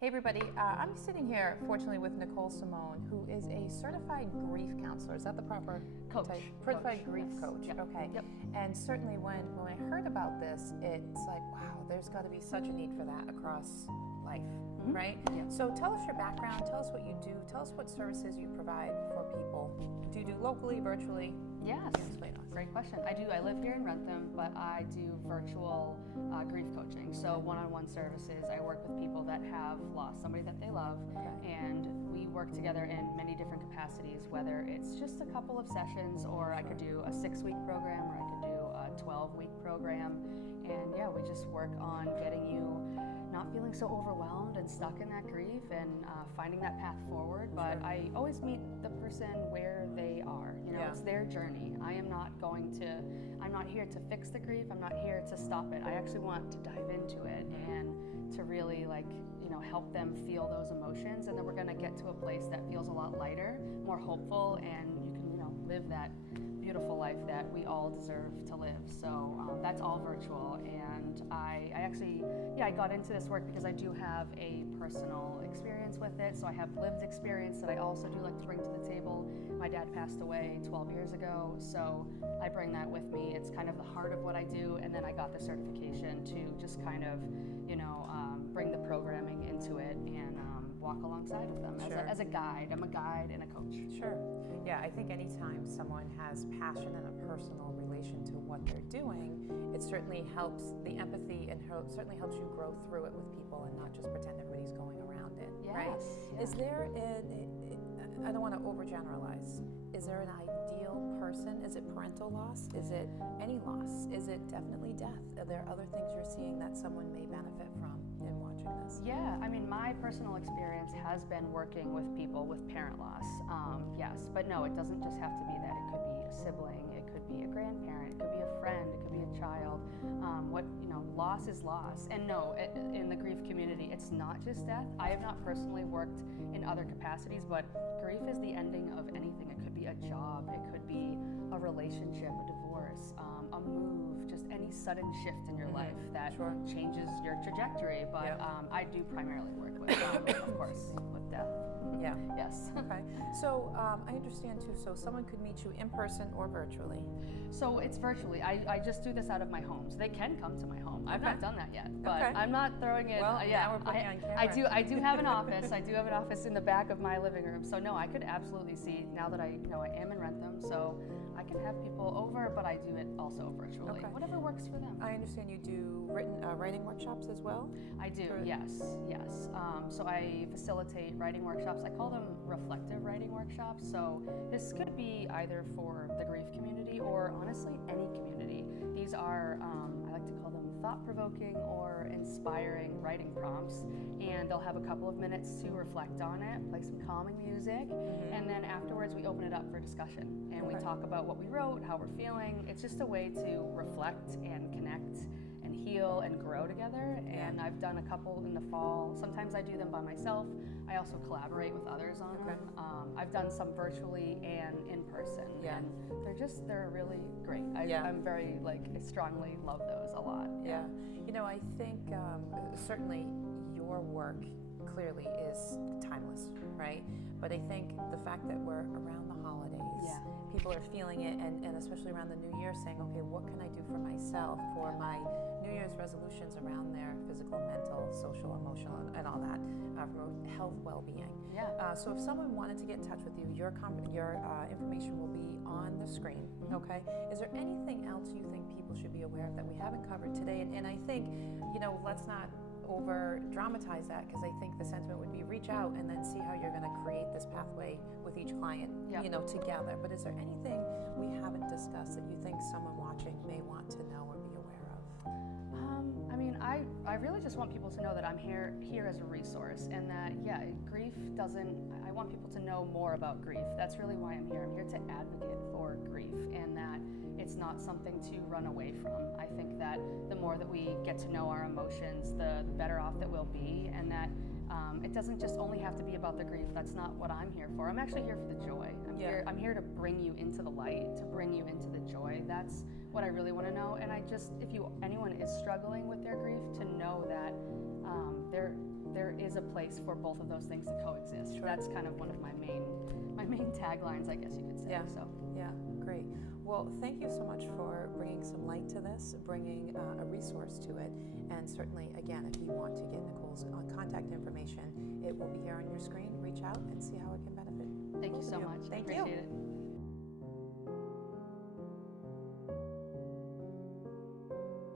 Hey everybody, I'm sitting here fortunately with Nicole Scimone, who is a certified grief counselor. Is that the proper coach? Type? Certified grief yes. coach. Yep. Okay. Yep. And certainly when I heard about this, it's like, wow, there's got to be such a need for that across life, right? Yeah. So tell us your background, tell us what you do, tell us what services you provide for people. Do you do locally, virtually? Yes. Explain to us. Great question. I live here in Rentham, but I do virtual grief coaching. So one-on-one services. I work with people that have lost somebody that they love, and we work together in many different capacities, whether it's just a couple of sessions, or I could do a 6-week program, or I could do a 12-week program. And yeah, we just work on getting you not feeling so overwhelmed and stuck in that grief, and finding that path forward. But I always meet the person where they are. You know, it's their journey. I'm not here to fix the grief. I'm not here to stop it. I actually want to dive into it and to really help them feel those emotions. And then we're gonna get to a place that feels a lot lighter, more hopeful, and you can, live that beautiful life that we all deserve to live. So that's all virtual. And I actually got into this work because I do have a personal experience with it. So I have lived experience that I also do like to bring to the table. My dad passed away 12 years ago, so I bring that with me. It's kind of the heart of what I do. And then I got the certification to just kind of, bring the programming into it and walk alongside with them as a guide. I'm a guide and a coach. Sure. Yeah, I think anytime someone has passion and a personal relation to what they're doing, it certainly helps the empathy and certainly helps you grow through it with people and not just pretend everybody's going around it, right? Yeah. Is there I don't want to overgeneralize, is there an ideal person? Is it parental loss? Is it any loss? Is it definitely death? Are there other things you're seeing that someone may benefit from in watching this? Yeah, I mean, my personal experience has been working with people with parent loss, yes, but no, it doesn't just have to be that. It could be a sibling, it could be a grandparent, it could be a friend, it could be a child. Loss is loss. And no, in the grief community, it's not just death. I have not personally worked in other capacities, but grief is the ending of anything. It could be a job, it could be a relationship, a divorce, a move, just any sudden shift in your life that changes your trajectory. But I do primarily work with, of course, with death. Yeah. Yes. Okay. So I understand too, so someone could meet you in person or virtually? So it's virtually. I just do this out of my home. So they can come to my home. I've not done that yet, but I'm not throwing it. Well, now we're putting on camera. I do have an office. I do have an office in the back of my living room. So no, I could absolutely see, now that I am in Rentham, so I can have people over, but I do it also virtually. Whatever works for them. I understand you do writing workshops as well? I do, yes. So I facilitate writing workshops. I call them reflective writing workshops. So this could be either for the grief community or honestly any community. These are, I like to call them thought-provoking or inspiring writing prompts, and they'll have a couple of minutes to reflect on it, play some calming music, and then afterwards we open it up for discussion, and we talk about what we wrote, how we're feeling. It's just a way to reflect and connect and heal and grow together. And I've done a couple in the fall. Sometimes I do them by myself. I also collaborate with others on them. I've done some virtually and in person, and they're really great. I'm very I strongly love those a lot. Yeah. I think certainly your work clearly is timeless, right? But I think the fact that we're around the holidays, people are feeling it, and especially around the New Year, saying, okay, what can I do for myself, for my New Year's resolutions around their physical, mental, social, emotional, and all that, for health, well-being. So if someone wanted to get in touch with you, your information will be on the screen, okay? Is there anything else you think people should be aware of that we haven't covered today? And I think, let's not over dramatize that, because I think the sentiment would be reach out and then see how you're going to create this pathway with each client, together. But is there anything we haven't discussed that you think someone watching may want to know or be aware of? I really just want people to know that I'm here as a resource, and that grief doesn't. I want people to know more about grief. That's really why I'm here. I'm here to advocate for grief, and that it's not something to run away from. I think that the more that we get to know our emotions, the better off that we'll be, and that it doesn't just only have to be about the grief. That's not what I'm here for. I'm actually here for the joy. I'm here to bring you into the light, to bring you into the joy. That's what I really want to know. And if anyone is struggling with their grief, to know that there is a place for both of those things to coexist. Sure. That's kind of one of my main taglines, I guess you could say. Yeah. So. Yeah, great. Well, thank you so much for bringing some light to this, bringing a resource to it, and certainly, again, if you want to get Nicole's contact information, it will be here on your screen. Reach out and see how it can benefit. Thank you so much. Thank Appreciate you. it.